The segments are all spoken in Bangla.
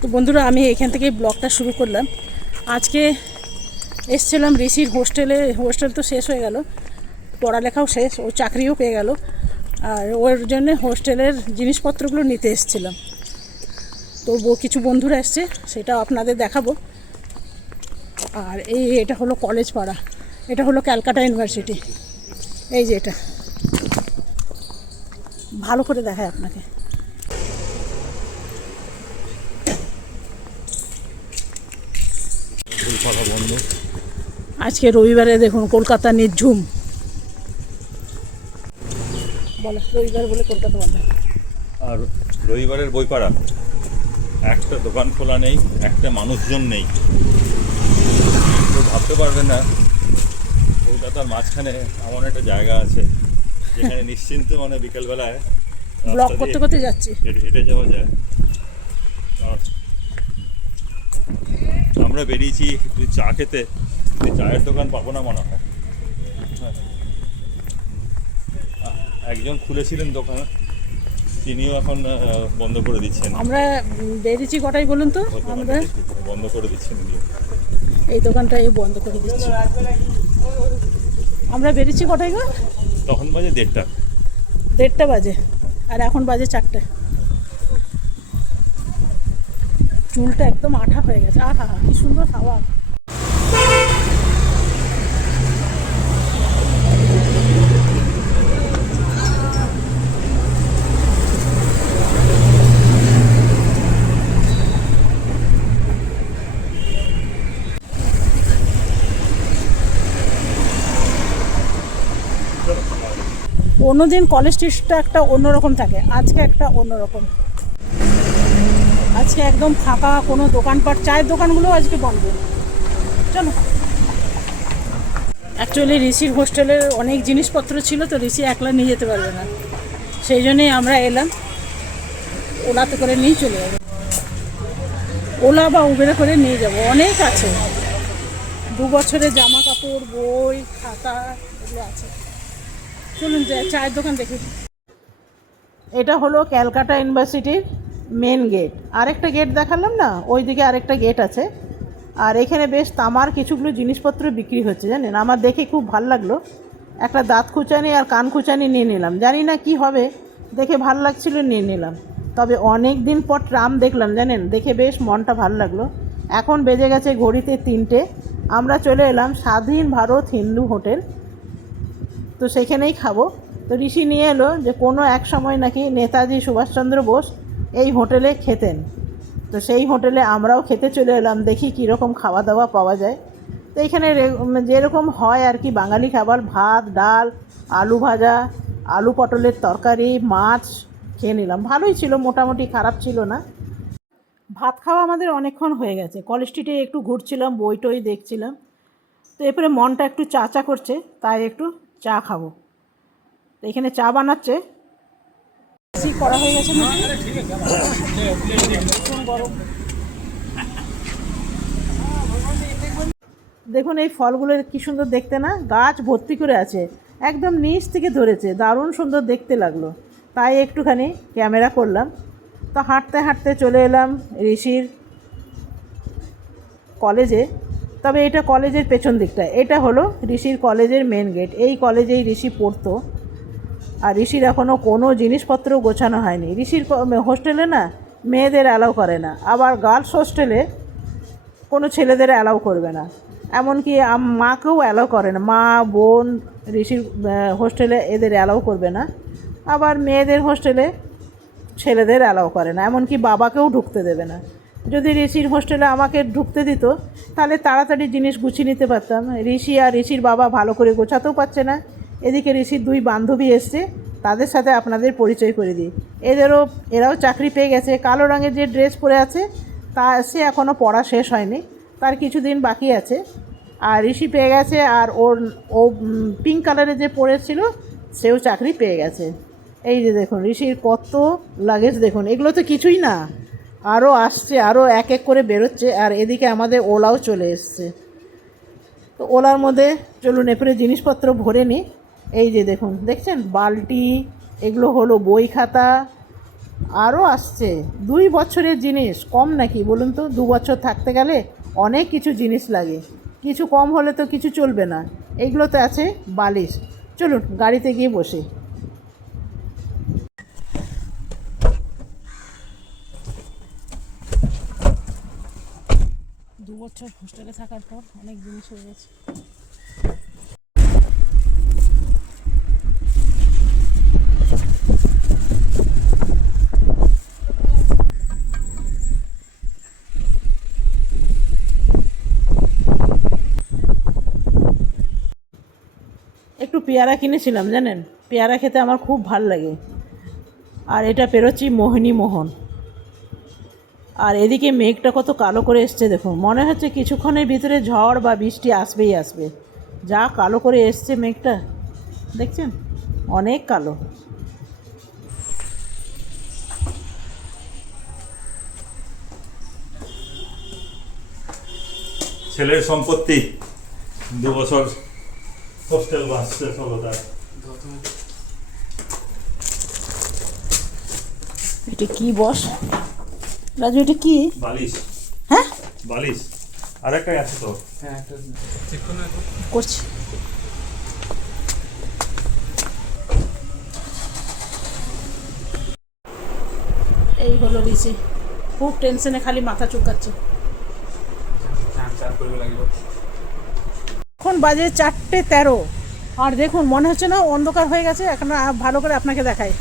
তো বন্ধুরা, আমি এখান থেকে ব্লগটা শুরু করলাম। আজকে এসছিলাম ঋষির হোস্টেলে। হোস্টেল তো শেষ হয়ে গেল, পড়ালেখাও শেষ, ও চাকরিও পেয়ে গেল, আর ওর জন্য হোস্টেলের জিনিসপত্রগুলো নিতে এসেছিলাম। তো কিছু বন্ধুরা এসছে, সেটা আপনাদের দেখাবো। আর এটা হলো কলেজ পাড়া, এটা হলো ক্যালকাটা ইউনিভার্সিটি। এই যে এটা ভালো করে দেখায় আপনাকে। আজকে রবিবারে দেখুন কলকাতা নির্ঝুম। বলো, রবিবার বলে কলকাতা বন্ধ। আর রবিবারের বইপাড়া, একটা দোকান খোলা নেই, একটা মানুষজন নেই। তো ভাবতে পারবেন না কলকাতার মাঝখানে এমন একটা জায়গা আছে যেখানে নিশ্চিন্তে বিকেলবেলায় ব্লগ করতে করতে যাচ্ছি, হেঁটে যাওয়া যায়। আর আমরা বেরিয়েছি চা খেতে, চায়ের দোকান পাবো না মনে হয়। একজন খুলেছিলেন দোকান, তিনিও এখন বন্ধ করে দিচ্ছেন। আমরা বেরিয়েছি কটাই বলুন তো? আমরা বন্ধ করে দিচ্ছেন, এই দোকানটাই বন্ধ করে দিচ্ছি। আমরা বেরিয়েছি কটাই গো? তখন বাজে 1:30 বাজে, আর এখন বাজে 4টা। চুলটা একদম আঠা হয়ে গেছে। আহা, কি সুন্দর হাওয়া। অন্যদিন কলেজ স্ট্রিটটা একটা অন্যরকম থাকে, আজকে একটা অন্যরকম। আজকে একদম ফাঁকা, কোনো দোকানপাট, চায়ের দোকানগুলো আজকে বন্ধ। চলো। অ্যাকচুয়ালি ঋষির হোস্টেলের অনেক জিনিসপত্র ছিল, তো ঋষি একলা নিয়ে যেতে পারবে না, সেই জন্যই আমরা এলাম। ওলাতে করে নিয়ে চলে যাবো, ওলা বা উবেরে করে নিয়ে যাব। অনেক আছে, 2 বছরের জামা কাপড়, বই, খাতা, এগুলো আছে। চলুন চায়ের দোকান দেখি। এটা হলো ক্যালকাটা ইউনিভার্সিটির মেন গেট। আরেকটা গেট দেখালাম না, ওইদিকে আরেকটা গেট আছে। আর এখানে বেশ তামার কিছুগুলো জিনিসপত্র বিক্রি হচ্ছে, জানেন। আমার দেখে খুব ভাল লাগলো। একটা দাঁত খুঁচানি আর কান খুঁচানি নিয়ে নিলাম, জানি না কি হবে, দেখে ভাল লাগছিল, নিয়ে নিলাম। তবে অনেক দিন পর ট্রাম দেখলাম, জানেন, দেখে বেশ মনটা ভাল লাগলো। এখন বেজে গেছে ঘড়িতে 3টে। আমরা চলে এলাম স্বাধীন ভারত হিন্দু হোটেল, তো সেখানেই খাবো। তো ঋষি নিয়ে এলো যে কোনো এক সময় নাকি নেতাজি সুভাষচন্দ্র বোস এই হোটেলে খেতেন। তো সেই হোটেলে আমরাও খেতে চলে এলাম, দেখি কীরকম খাওয়া দাওয়া পাওয়া যায়। তো এইখানে যেরকম হয় আর কি, বাঙালি খাবার, ভাত, ডাল, আলু ভাজা, আলু পটলের তরকারি, মাছ খেয়ে নিলাম। ভালোই ছিল, মোটামুটি খারাপ ছিল না। ভাত খাওয়া আমাদের অনেকক্ষণ হয়ে গেছে। কলেজ স্ট্রিটে একটু ঘুরছিলাম, বই টই দেখছিলাম। তো এরপরে মনটা একটু চা চা করছে, তাই একটু চা খাবো। তো এখানে চা বানাচ্ছে, করা হয়ে গেছে না গরম। দেখুন এই ফলগুলো কি সুন্দর দেখতে না, গাছ ভর্তি করে আছে, একদম নিচ থেকে ধরেছে, দারুণ সুন্দর দেখতে লাগলো। তাই একটুখানি ক্যামেরা করলাম। তো হাঁটতে হাঁটতে চলে এলাম ঋষির কলেজে। তবে এটা কলেজের পেছন দিকটা, এটা হলো ঋষির কলেজের মেন গেট। এই কলেজেই ঋষি পড়তো। আর ঋষির এখনও কোনো জিনিসপত্র গোছানো হয়নি। ঋষির হোস্টেলে না মেয়েদের অ্যালাউ করে না, আবার গার্লস হোস্টেলে কোনো ছেলেদের অ্যালাউ করবে না। এমনকি মাকেও অ্যালাউ করে না, মা, বোন ঋষির হোস্টেলে এদের অ্যালাউ করবে না। আবার মেয়েদের হোস্টেলে ছেলেদের অ্যালাউ করে না, এমনকি বাবাকেও ঢুকতে দেবে না। যদি ঋষির হোস্টেলে আমাকে ঢুকতে দিত, তাহলে তাড়াতাড়ি জিনিস গুছিয়ে নিতে পারতাম। ঋষি আর ঋষির বাবা ভালো করে গোছাতেও পারছে না। এদিকে ঋষির 2 বান্ধবী এসছে, তাদের সাথে আপনাদের পরিচয় করে দিই। এরাও চাকরি পেয়ে গেছে। কালো রঙের যে ড্রেস পরে আছে তা সে এখনও পড়া শেষ হয়নি, তার কিছুদিন বাকি আছে। আর ঋষি পেয়ে গেছে, আর ও পিঙ্ক কালারের যে পরেছিল সেও চাকরি পেয়ে গেছে। এই যে দেখুন ঋষির কত লাগেজ, দেখুন এগুলো তো কিছুই না, আরও আসছে, আরও এক এক করে বেরোচ্ছে। আর এদিকে আমাদের ওলাও চলে এসছে। তো ওলার মধ্যে চলুন এরপরে জিনিসপত্র ভরে নিই। এই যে দেখুন, দেখছেন বালতি, এগুলো হলো বই খাতা, আরও আসছে। 2 বছরের জিনিস কম নাকি বলুন তো? 2 বছর থাকতে গেলে অনেক কিছু জিনিস লাগে, কিছু কম হলে তো কিছু চলবে না। এইগুলো তো আছে বালিশ। চলুন গাড়িতে গিয়ে বসি। 2 বছর হোস্টেলে থাকার পর অনেক জিনিস হয়ে গেছে। একটু পেয়ারা কিনেছিলাম জানেন, পেয়ারা খেতে আমার খুব ভাল লাগে। আর এটা পেরোচ্ছি মোহিনীমোহন। আর এদিকে মেঘটা কত কালো করে এসছে দেখুন, মনে হচ্ছে কিছুক্ষণের ভিতরে ঝড় বা বৃষ্টি আসবেই আসবে। যা কালো করে এসছে মেঘটা, দেখছেন অনেক কালো। ছেলের সম্পত্তি 2 বছর হোস্টেল বাস শেষ হলো তার। এটা কি বস রাজু, এটা কি? বালিশ। হ্যাঁ বালিশ আর একটা আছে তো। করছি। এই হলো রিসি, খুব টেনশনে খালি মাথা চুকাচ্ছে। এখন বাজে 4:13 আর দেখুন মনে হচ্ছে না অন্ধকার হয়ে গেছে। এখন ভালো করে আপনাকে দেখাই,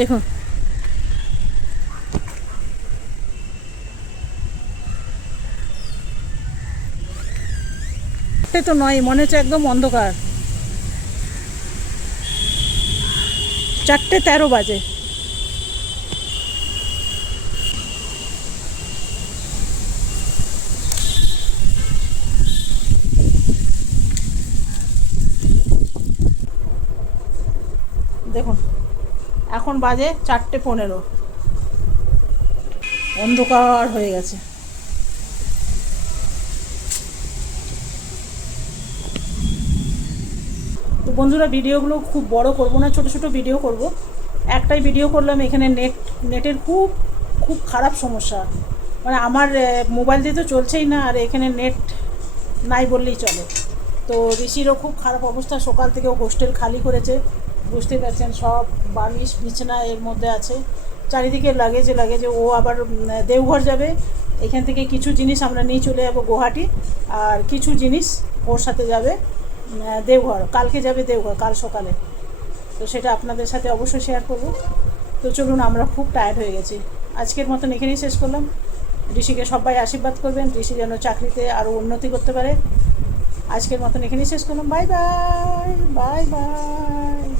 দেখুন তো নয়, মনে হচ্ছে একদম অন্ধকার। 4:13 বাজে। দেখুন এখন বাজে 4:15, অন্ধকার হয়ে গেছে। তো বন্ধুরা ভিডিওগুলো খুব বড় করব না, ছোট ছোট ভিডিও করব। একটাই ভিডিও করলাম, এখানে নেটের খুব খুব খারাপ সমস্যা। মানে আমার মোবাইল দিয়ে তো চলছেই না, আর এখানে নেট নাই বললেই চলে। তো ঋষিরও খুব খারাপ অবস্থা, সকাল থেকেও হোস্টেল খালি করেছে, বুঝতে পারছেন। সব বালিশ বিছানা এর মধ্যে আছে, চারিদিকে লাগেজে। ও আবার দেওঘর যাবে, এখান থেকে কিছু জিনিস আমরা নিয়ে চলে যাবো গুয়াহাটি, আর কিছু জিনিস ওর সাথে যাবে দেওঘর। কালকে যাবে দেওঘর, কাল সকালে। তো সেটা আপনাদের সাথে অবশ্যই শেয়ার করব। তো চলুন, আমরা খুব টায়ার্ড হয়ে গেছি, আজকের মতন এখানেই শেষ করলাম। ঋষিকে সবাই আশীর্বাদ করবেন, ঋষি যেন চাকরিতে আরও উন্নতি করতে পারে। আজকের মতন এখানেই শেষ করলাম। Bye bye bye bye.